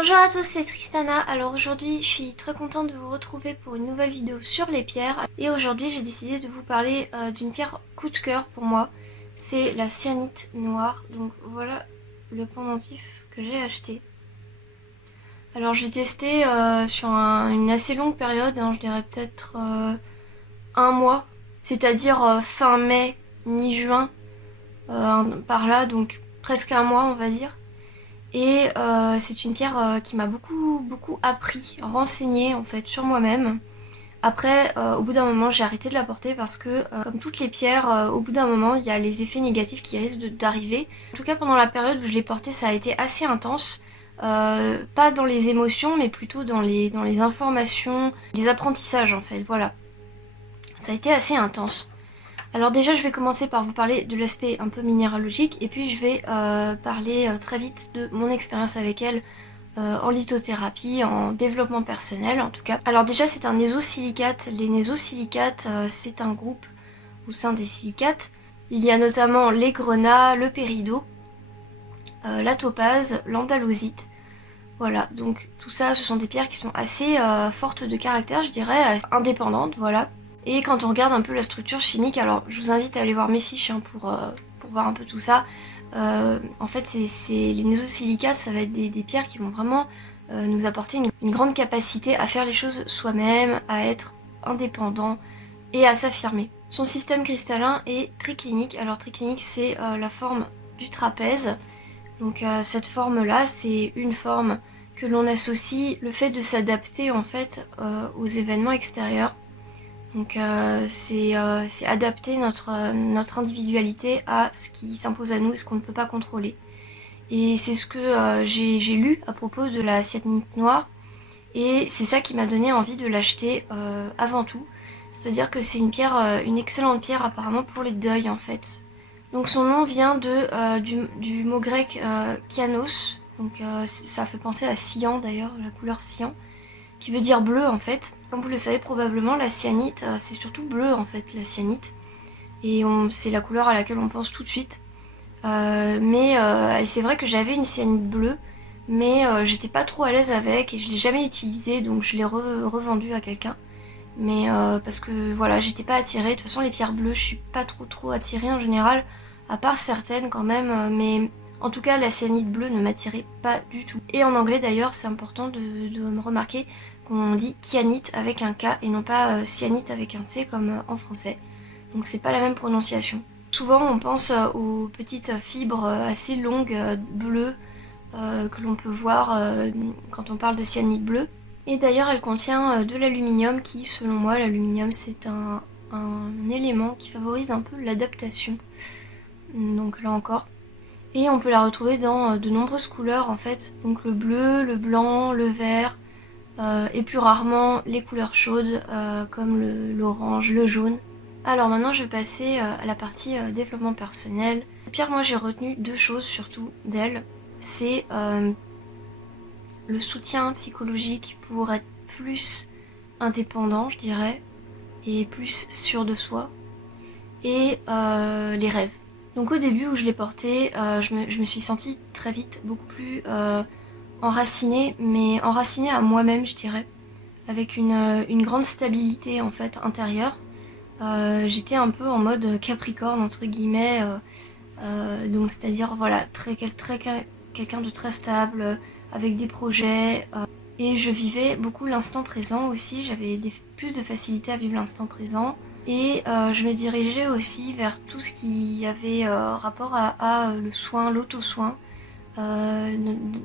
Bonjour à tous, c'est Tristana. Alors aujourd'hui, je suis très contente de vous retrouver pour une nouvelle vidéo sur les pierres. Et aujourd'hui, j'ai décidé de vous parler d'une pierre coup de cœur pour moi. C'est la cyanite noire. Donc voilà le pendentif que j'ai acheté. Alors je l'ai testé sur une assez longue période, hein, je dirais peut-être un mois. C'est-à-dire fin mai, mi-juin, par là, donc presque un mois on va dire. Et c'est une pierre qui m'a beaucoup appris, renseigné en fait sur moi-même. Après, au bout d'un moment, j'ai arrêté de la porter parce que, comme toutes les pierres, au bout d'un moment, il y a les effets négatifs qui risquent d'arriver. En tout cas, pendant la période où je l'ai portée, ça a été assez intense. Pas dans les émotions, mais plutôt dans les informations, les apprentissages en fait, voilà. Ça a été assez intense. Alors déjà, je vais commencer par vous parler de l'aspect un peu minéralogique et puis je vais parler très vite de mon expérience avec elle en lithothérapie, en développement personnel en tout cas. Alors déjà, c'est un nésosilicate. Les nésosilicates, c'est un groupe au sein des silicates. Il y a notamment les grenats, le péridot, la topaze, l'andalosite. Voilà, donc tout ça, ce sont des pierres qui sont assez fortes de caractère, je dirais, assez indépendantes, voilà. Et quand on regarde un peu la structure chimique, alors je vous invite à aller voir mes fiches hein, pour voir un peu tout ça. En fait, les nésosilicates, ça va être des pierres qui vont vraiment nous apporter une grande capacité à faire les choses soi-même, à être indépendant et à s'affirmer. Son système cristallin est triclinique. Alors triclinique, c'est la forme du trapèze. Donc cette forme-là, c'est une forme que l'on associe le fait de s'adapter en fait aux événements extérieurs. Donc c'est adapter notre individualité à ce qui s'impose à nous et ce qu'on ne peut pas contrôler. Et c'est ce que j'ai lu à propos de la cyanite noire. Et c'est ça qui m'a donné envie de l'acheter avant tout. C'est-à-dire que c'est une pierre, une excellente pierre apparemment pour les deuils en fait. Donc son nom vient du mot grec kyanos. Donc ça fait penser à cyan d'ailleurs, la couleur cyan, qui veut dire bleu en fait. Comme vous le savez probablement, la cyanite, c'est surtout bleu en fait, la cyanite. Et c'est la couleur à laquelle on pense tout de suite. Mais c'est vrai que j'avais une cyanite bleue, mais j'étais pas trop à l'aise avec et je l'ai jamais utilisée, donc je l'ai revendue à quelqu'un. Mais parce que voilà, j'étais pas attirée. De toute façon, les pierres bleues, je suis pas trop attirée en général, à part certaines quand même, mais en tout cas, la cyanite bleue ne m'attirait pas du tout. Et en anglais d'ailleurs, c'est important de me remarquer qu'on dit kyanite avec un K et non pas cyanite avec un C comme en français. Donc c'est pas la même prononciation. Souvent on pense aux petites fibres assez longues bleues que l'on peut voir quand on parle de cyanite bleue. Et d'ailleurs elle contient de l'aluminium qui, selon moi, l'aluminium c'est un élément qui favorise un peu l'adaptation. Donc là encore. Et on peut la retrouver dans de nombreuses couleurs en fait. Donc le bleu, le blanc, le vert, et plus rarement les couleurs chaudes comme l'orange, le jaune. Alors maintenant je vais passer à la partie développement personnel. Pierre, moi j'ai retenu deux choses surtout d'elle. C'est le soutien psychologique pour être plus indépendant, je dirais, et plus sûr de soi, et les rêves. Donc au début où je l'ai porté, je me suis sentie très vite beaucoup plus enracinée, mais enracinée à moi-même, je dirais, avec une grande stabilité en fait intérieure. J'étais un peu en mode Capricorne entre guillemets, donc c'est-à-dire voilà quelqu'un de très stable, avec des projets, et je vivais beaucoup l'instant présent aussi. J'avais plus de facilité à vivre l'instant présent. Et je me dirigeais aussi vers tout ce qui avait rapport à le soin, l'auto-soin.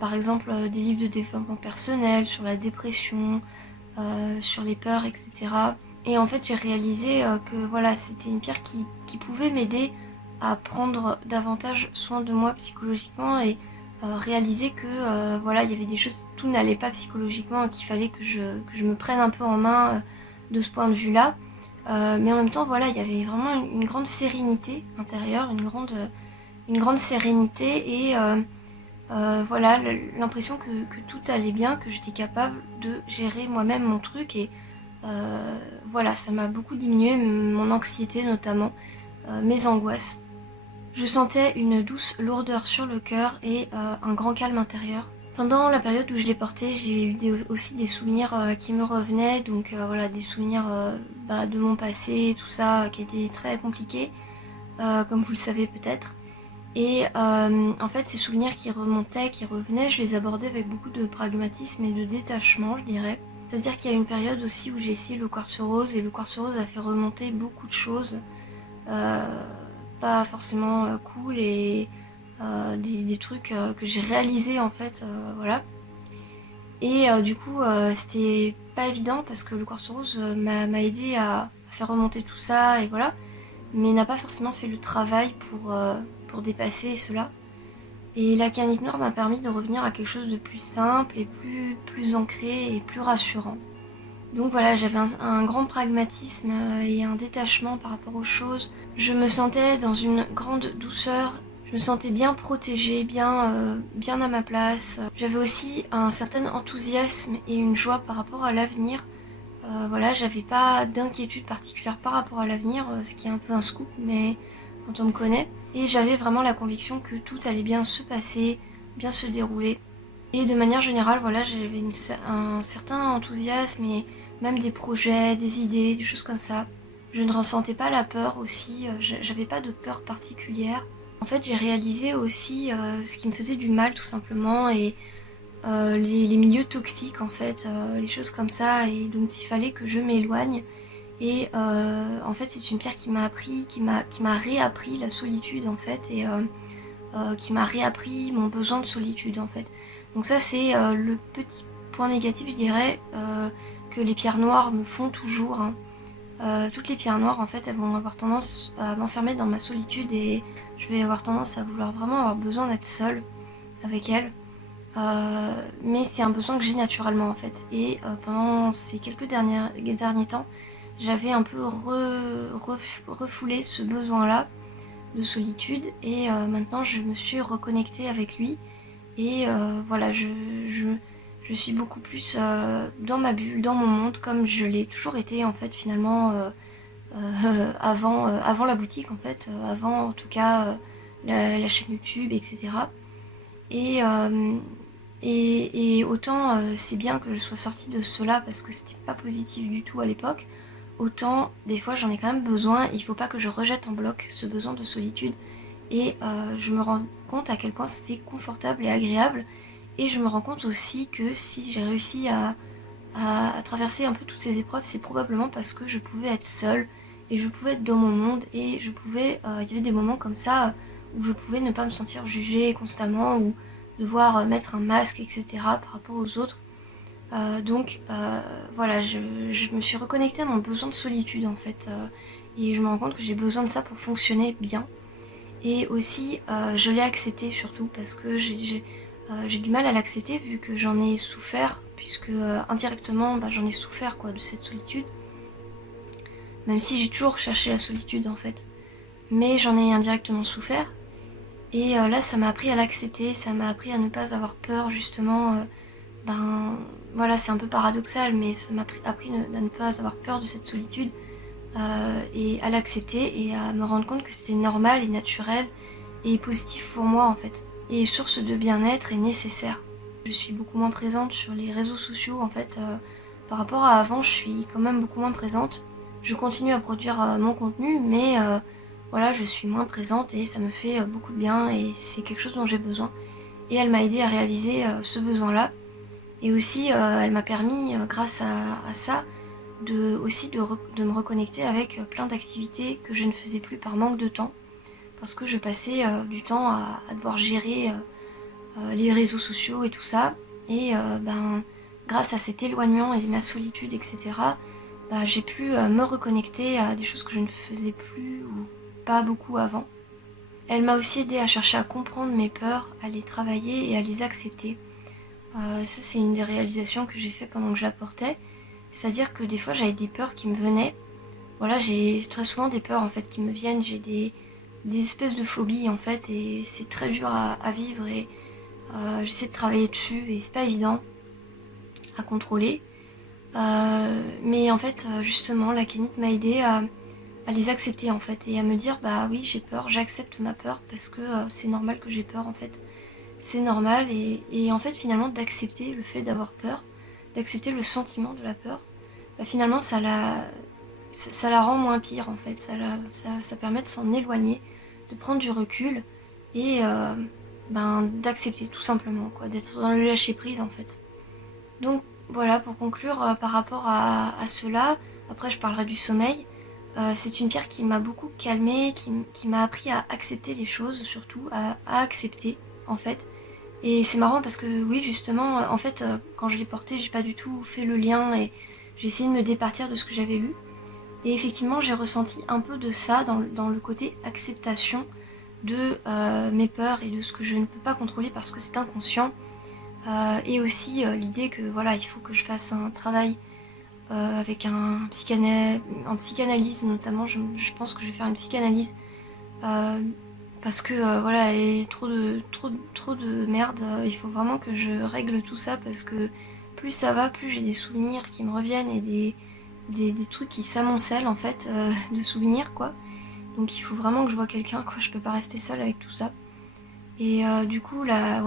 Par exemple des livres de développement personnel, sur la dépression, sur les peurs, etc. Et en fait j'ai réalisé que voilà, c'était une pierre qui pouvait m'aider à prendre davantage soin de moi psychologiquement et réaliser que voilà, il y avait des choses, tout n'allait pas psychologiquement et qu'il fallait que je me prenne un peu en main de ce point de vue-là. Mais en même temps, voilà, il y avait vraiment une grande sérénité intérieure, une grande sérénité et voilà, l'impression que tout allait bien, que j'étais capable de gérer moi-même mon truc et voilà, ça m'a beaucoup diminué mon anxiété notamment, mes angoisses. Je sentais une douce lourdeur sur le cœur et un grand calme intérieur. Pendant la période où je l'ai porté, j'ai eu aussi des souvenirs qui me revenaient, donc voilà, des souvenirs de mon passé, tout ça, qui étaient très compliqués, comme vous le savez peut-être. Et en fait, ces souvenirs qui remontaient, qui revenaient, je les abordais avec beaucoup de pragmatisme et de détachement, je dirais. C'est-à-dire qu'il y a une période aussi où j'ai essayé le quartz rose, et le quartz rose a fait remonter beaucoup de choses, euh, pas forcément cool, et des trucs que j'ai réalisés en fait, voilà. Et du coup, c'était pas évident parce que le quartz rose m'a aidé à faire remonter tout ça, et voilà. Mais n'a pas forcément fait le travail pour dépasser cela. Et la canite noire m'a permis de revenir à quelque chose de plus simple et plus ancré et plus rassurant. Donc voilà, j'avais un grand pragmatisme et un détachement par rapport aux choses. Je me sentais dans une grande douceur, je me sentais bien protégée, bien à ma place. J'avais aussi un certain enthousiasme et une joie par rapport à l'avenir. Voilà, j'avais pas d'inquiétude particulière par rapport à l'avenir, ce qui est un peu un scoop, mais quand on me connaît. Et j'avais vraiment la conviction que tout allait bien se passer, bien se dérouler. Et de manière générale, voilà, j'avais un certain enthousiasme et même des projets, des idées, des choses comme ça. Je ne ressentais pas la peur aussi, j'avais pas de peur particulière. En fait, j'ai réalisé aussi ce qui me faisait du mal tout simplement, et les milieux toxiques en fait, les choses comme ça, et donc il fallait que je m'éloigne. Et en fait, c'est une pierre qui m'a appris, qui m'a réappris la solitude en fait, et qui m'a réappris mon besoin de solitude en fait. Donc ça c'est le petit point négatif, je dirais, que les pierres noires me font toujours, hein. Toutes les pierres noires en fait, elles vont avoir tendance à m'enfermer dans ma solitude, et je vais avoir tendance à vouloir vraiment avoir besoin d'être seule avec elles. Mais c'est un besoin que j'ai naturellement en fait. Et pendant ces quelques derniers temps, j'avais un peu refoulé ce besoin-là de solitude, et maintenant je me suis reconnectée avec lui, et voilà, je suis beaucoup plus dans ma bulle, dans mon monde, comme je l'ai toujours été en fait finalement, avant la boutique en fait, avant en tout cas la chaîne YouTube, etc. Et, et autant c'est bien que je sois sortie de cela parce que c'était pas positif du tout à l'époque, autant des fois j'en ai quand même besoin. Il faut pas que je rejette en bloc ce besoin de solitude, et je me rends compte à quel point c'est confortable et agréable. Et je me rends compte aussi que si j'ai réussi à traverser un peu toutes ces épreuves, c'est probablement parce que je pouvais être seule et je pouvais être dans mon monde, et je pouvais, il y avait des moments comme ça où je pouvais ne pas me sentir jugée constamment, ou devoir mettre un masque, etc. par rapport aux autres. Donc voilà, je me suis reconnectée à mon besoin de solitude en fait, et je me rends compte que j'ai besoin de ça pour fonctionner bien. Et aussi, je l'ai accepté surtout parce que j'ai du mal à l'accepter vu que j'en ai souffert, puisque indirectement j'en ai souffert quoi, de cette solitude, même si j'ai toujours cherché la solitude en fait. Mais j'en ai indirectement souffert, et là ça m'a appris à l'accepter, ça m'a appris à ne pas avoir peur justement. Ben voilà, c'est un peu paradoxal, mais ça m'a appris à ne pas avoir peur de cette solitude, et à l'accepter et à me rendre compte que c'était normal et naturel et positif pour moi en fait, et source de bien-être et nécessaire. Je suis beaucoup moins présente sur les réseaux sociaux en fait, par rapport à avant, je suis quand même beaucoup moins présente. Je continue à produire mon contenu, mais voilà, je suis moins présente, et ça me fait beaucoup de bien, et c'est quelque chose dont j'ai besoin. Et elle m'a aidé à réaliser ce besoin-là. Et aussi, elle m'a permis, grâce à ça, de me reconnecter avec plein d'activités que je ne faisais plus par manque de temps, parce que je passais du temps à devoir gérer les réseaux sociaux et tout ça. Et grâce à cet éloignement et ma solitude, etc., j'ai pu me reconnecter à des choses que je ne faisais plus ou pas beaucoup avant. Elle m'a aussi aidé à chercher à comprendre mes peurs, à les travailler et à les accepter. Ça, c'est une des réalisations que j'ai fait pendant que je la portais. C'est-à-dire que des fois, j'avais des peurs qui me venaient. Voilà, j'ai très souvent des peurs en fait qui me viennent. J'ai des espèces de phobies en fait, et c'est très dur à vivre, et j'essaie de travailler dessus, et c'est pas évident à contrôler. Mais en fait, justement, la canite m'a aidé à les accepter en fait, et à me dire bah oui, j'ai peur, j'accepte ma peur parce que c'est normal que j'ai peur en fait. c'est normal et en fait finalement d'accepter le fait d'avoir peur, d'accepter le sentiment de la peur, bah, finalement ça la rend moins pire en fait, ça permet de s'en éloigner, de prendre du recul et ben, d'accepter tout simplement, quoi, d'être dans le lâcher prise en fait. Donc voilà, pour conclure par rapport à cela, après je parlerai du sommeil. C'est une pierre qui m'a beaucoup calmée, qui m'a appris à accepter les choses, surtout à accepter en fait. Et c'est marrant parce que oui justement, en fait quand je l'ai portée j'ai pas du tout fait le lien et j'ai essayé de me départir de ce que j'avais eu. Et effectivement j'ai ressenti un peu de ça dans le côté acceptation de mes peurs et de ce que je ne peux pas contrôler parce que c'est inconscient. Et aussi l'idée que voilà, il faut que je fasse un travail avec un psychanalyse notamment, je pense que je vais faire une psychanalyse euh, parce que voilà, il y a trop de merde, il faut vraiment que je règle tout ça parce que plus ça va, plus j'ai des souvenirs qui me reviennent et des trucs qui s'amoncellent en fait, de souvenirs quoi. Donc il faut vraiment que je vois quelqu'un quoi, je peux pas rester seule avec tout ça. Et du coup la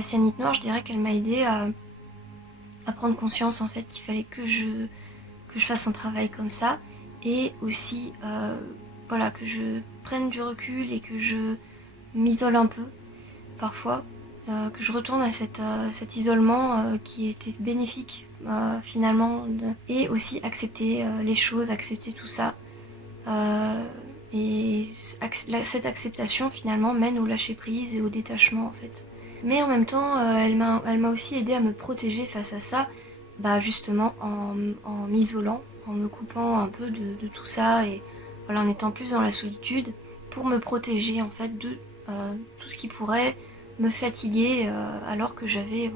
cyanite noire, je dirais qu'elle m'a aidée à prendre conscience en fait qu'il fallait que je fasse un travail comme ça et aussi voilà, que je prenne du recul et que je m'isole un peu parfois, que je retourne à cet isolement qui était bénéfique finalement et aussi accepter les choses, accepter tout ça. Euh, et cette acceptation finalement mène au lâcher prise et au détachement en fait. Mais en même temps, elle m'a aussi aidé à me protéger face à ça, bah justement en m'isolant, en me coupant un peu de tout ça et voilà, en étant plus dans la solitude pour me protéger en fait de tout ce qui pourrait me fatiguer alors que j'avais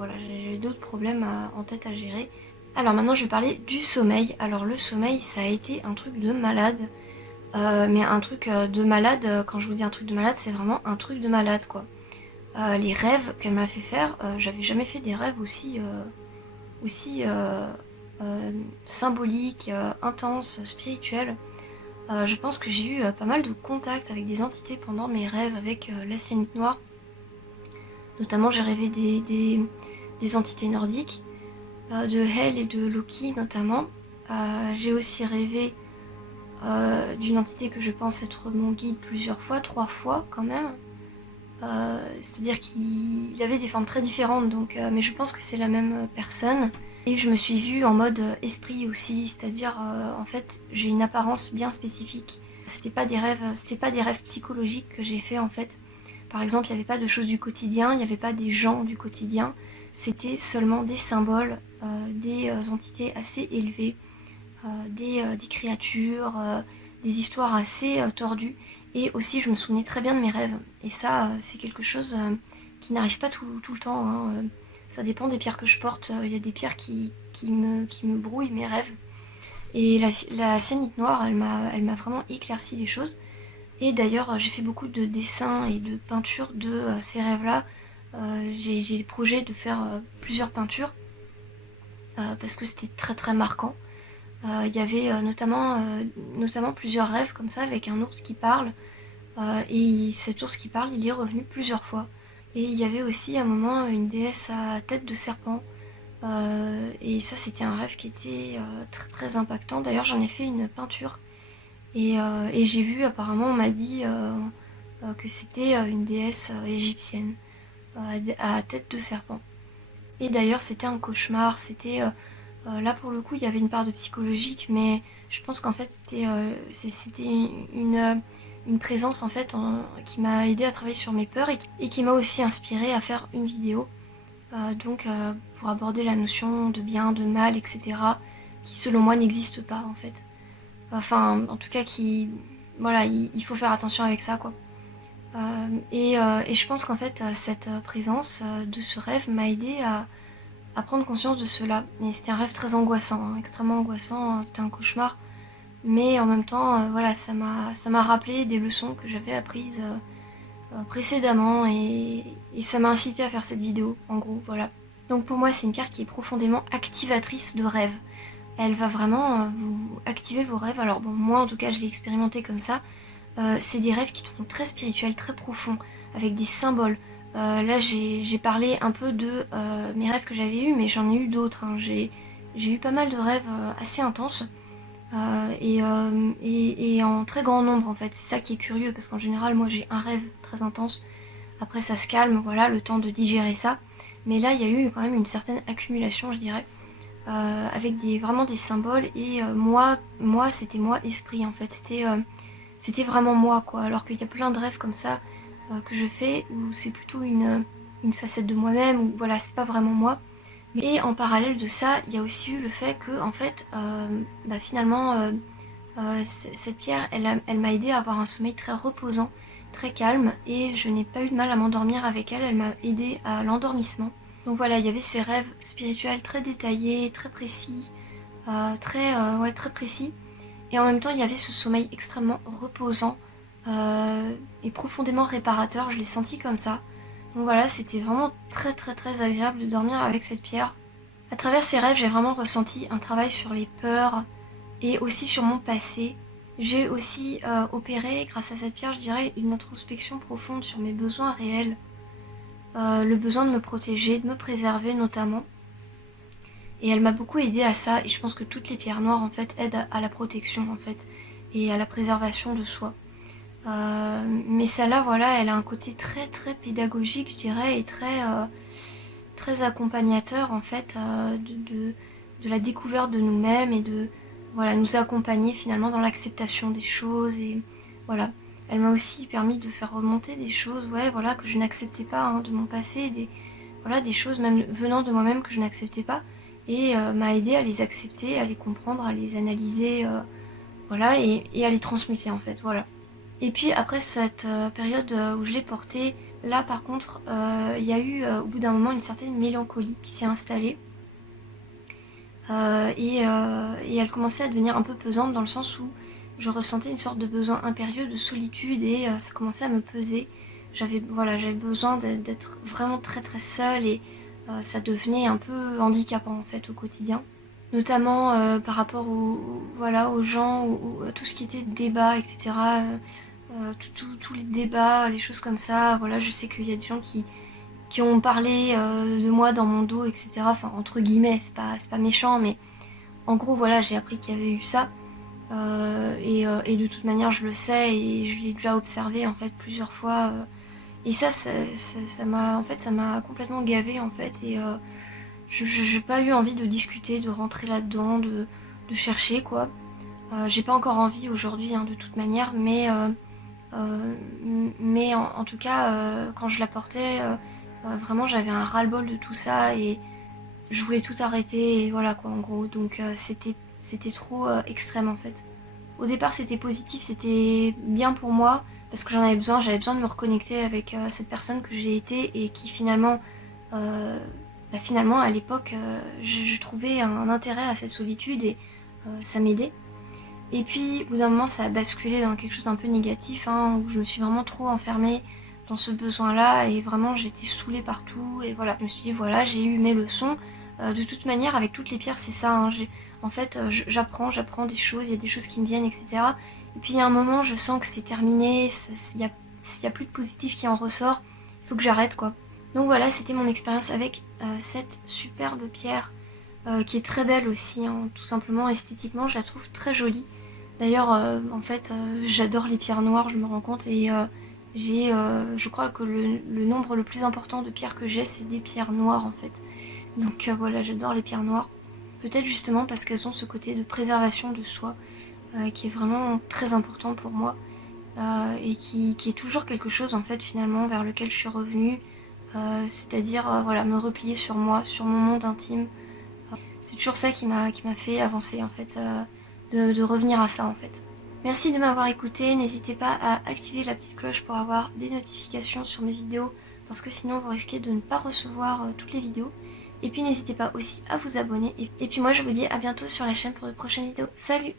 d'autres problèmes en tête à gérer. Alors maintenant je vais parler du sommeil. Alors le sommeil ça a été un truc de malade. Mais un truc de malade, quand je vous dis un truc de malade, c'est vraiment un truc de malade quoi. Les rêves qu'elle m'a fait faire, j'avais jamais fait des rêves aussi symboliques, intenses, spirituels. Je pense que j'ai eu pas mal de contacts avec des entités pendant mes rêves avec la cyanite noire. Notamment j'ai rêvé des entités nordiques, de Hel et de Loki notamment. J'ai aussi rêvé d'une entité que je pense être mon guide plusieurs fois, 3 fois quand même. C'est-à-dire qu'il avait des formes très différentes, donc, mais je pense que c'est la même personne. Et je me suis vue en mode esprit aussi, c'est-à-dire en fait j'ai une apparence bien spécifique. C'était pas des rêves psychologiques que j'ai fait en fait. Par exemple, il n'y avait pas de choses du quotidien, il n'y avait pas des gens du quotidien. C'était seulement des symboles, des entités assez élevées, des créatures, des histoires assez tordues. Et aussi, je me souvenais très bien de mes rêves. Et ça, c'est quelque chose qui n'arrive pas tout le temps, hein. Ça dépend des pierres que je porte. Il y a des pierres qui me brouillent mes rêves. Et la cyanite noire, elle m'a vraiment éclairci les choses. Et d'ailleurs, j'ai fait beaucoup de dessins et de peintures de ces rêves-là. J'ai le projet de faire plusieurs peintures parce que c'était très très marquant. Il y avait notamment plusieurs rêves comme ça avec un ours qui parle. Et cet ours qui parle, il est revenu plusieurs fois. Et il y avait aussi à un moment une déesse à tête de serpent. Et ça, c'était un rêve qui était très très impactant. D'ailleurs, j'en ai fait une peinture. Et j'ai vu, apparemment, on m'a dit que c'était une déesse égyptienne à tête de serpent. Et d'ailleurs, c'était un cauchemar. Là, pour le coup, il y avait une part de psychologique, mais je pense qu'en fait, c'était une présence en fait qui m'a aidé à travailler sur mes peurs et qui m'a aussi inspiré à faire une vidéo. Donc, pour aborder la notion de bien, de mal, etc., qui selon moi n'existe pas en fait. Enfin, en tout cas, voilà, il faut faire attention avec ça, quoi. Et je pense qu'en fait, cette présence de ce rêve m'a aidé à prendre conscience de cela. Et c'était un rêve très angoissant, hein, extrêmement angoissant, c'était un cauchemar. Mais en même temps, voilà, ça m'a rappelé des leçons que j'avais apprises précédemment et ça m'a incité à faire cette vidéo, en gros, voilà. Donc pour moi, c'est une pierre qui est profondément activatrice de rêves. Elle va vraiment vous activer vos rêves. Alors bon, moi en tout cas, je l'ai expérimenté comme ça. C'est des rêves qui sont très spirituels, très profonds, avec des symboles, Là j'ai parlé un peu de mes rêves que j'avais eus, mais j'en ai eu d'autres, hein. J'ai eu pas mal de rêves assez intenses. Et en très grand nombre en fait, c'est ça qui est curieux parce qu'en général moi j'ai un rêve très intense, après ça se calme, voilà, le temps de digérer ça, mais là il y a eu quand même une certaine accumulation je dirais, avec vraiment des symboles et moi c'était moi esprit en fait, c'était vraiment moi quoi, alors qu'il y a plein de rêves comme ça que je fais où c'est plutôt une facette de moi-même, où voilà c'est pas vraiment moi. Et en parallèle de ça, il y a aussi eu le fait que, en fait, finalement, cette pierre, elle m'a aidé à avoir un sommeil très reposant, très calme, et je n'ai pas eu de mal à m'endormir avec elle, elle m'a aidé à l'endormissement. Donc voilà, il y avait ces rêves spirituels très détaillés, très précis, ouais, très précis, et en même temps, il y avait ce sommeil extrêmement reposant et profondément réparateur, je l'ai senti comme ça. Donc voilà, c'était vraiment très très très agréable de dormir avec cette pierre. À travers ces rêves, j'ai vraiment ressenti un travail sur les peurs et aussi sur mon passé. J'ai aussi opéré, grâce à cette pierre, je dirais, une introspection profonde sur mes besoins réels. Le besoin de me protéger, de me préserver notamment. Et elle m'a beaucoup aidé à ça, et je pense que toutes les pierres noires en fait aident à la protection en fait, et à la préservation de soi. Mais celle-là, voilà, elle a un côté très très pédagogique, je dirais, et très accompagnateur en fait de la découverte de nous-mêmes et de voilà, nous accompagner finalement dans l'acceptation des choses. Et voilà, elle m'a aussi permis de faire remonter des choses, ouais, voilà, que je n'acceptais pas hein, de mon passé, voilà, des choses même venant de moi-même que je n'acceptais pas, et m'a aidé à les accepter, à les comprendre, à les analyser, voilà, et à les transmuter en fait, voilà. Et puis après cette période où je l'ai portée, là par contre, il y a eu au bout d'un moment une certaine mélancolie qui s'est installée. Et elle commençait à devenir un peu pesante dans le sens où je ressentais une sorte de besoin impérieux de solitude, et ça commençait à me peser. J'avais besoin d'être vraiment très très seule, et ça devenait un peu handicapant en fait au quotidien. Notamment par rapport voilà, aux gens, ou tout ce qui était débat, etc. Tous les débats, les choses comme ça. Voilà, je sais qu'il y a des gens qui ont parlé de moi dans mon dos, etc. Enfin, entre guillemets, c'est pas méchant, mais en gros, voilà, j'ai appris qu'il y avait eu ça. Et de toute manière, je le sais, et je l'ai déjà observé, en fait, plusieurs fois. Et ça m'a, en fait, ça m'a complètement gavée, en fait. Et j'ai pas eu envie de discuter, de rentrer là-dedans, de chercher, quoi. J'ai pas encore envie aujourd'hui, hein, de toute manière, euh, mais en tout cas, quand je la portais, vraiment j'avais un ras-le-bol de tout ça, et je voulais tout arrêter, et voilà quoi en gros. Donc c'était trop extrême en fait. Au départ c'était positif, c'était bien pour moi, parce que j'avais besoin de me reconnecter avec cette personne que j'ai été, et qui finalement, euh, finalement à l'époque, je trouvais un intérêt à cette solitude, et ça m'aidait. Et puis, au bout d'un moment, ça a basculé dans quelque chose d'un peu négatif, hein, où je me suis vraiment trop enfermée dans ce besoin-là, et vraiment j'étais saoulée partout, et voilà, je me suis dit, voilà, j'ai eu mes leçons. De toute manière, avec toutes les pierres, c'est ça, hein, en fait, j'apprends des choses, il y a des choses qui me viennent, etc. Et puis, il y a un moment, je sens que c'est terminé, y a plus de positif qui en ressort, il faut que j'arrête, quoi. Donc voilà, c'était mon expérience avec cette superbe pierre, qui est très belle aussi, hein, tout simplement, esthétiquement, je la trouve très jolie. D'ailleurs, en fait, j'adore les pierres noires, je me rends compte, et je crois que le nombre le plus important de pierres que j'ai, c'est des pierres noires en fait. Donc voilà, j'adore les pierres noires. Peut-être justement parce qu'elles ont ce côté de préservation de soi, qui est vraiment très important pour moi, et qui est toujours quelque chose en fait finalement vers lequel je suis revenue, c'est-à-dire voilà, me replier sur moi, sur mon monde intime. C'est toujours ça qui m'a fait avancer en fait, de revenir à ça en fait. Merci de m'avoir écouté, n'hésitez pas à activer la petite cloche pour avoir des notifications sur mes vidéos, parce que sinon vous risquez de ne pas recevoir toutes les vidéos. Et puis n'hésitez pas aussi à vous abonner, et puis moi je vous dis à bientôt sur la chaîne pour de prochaines vidéos. Salut!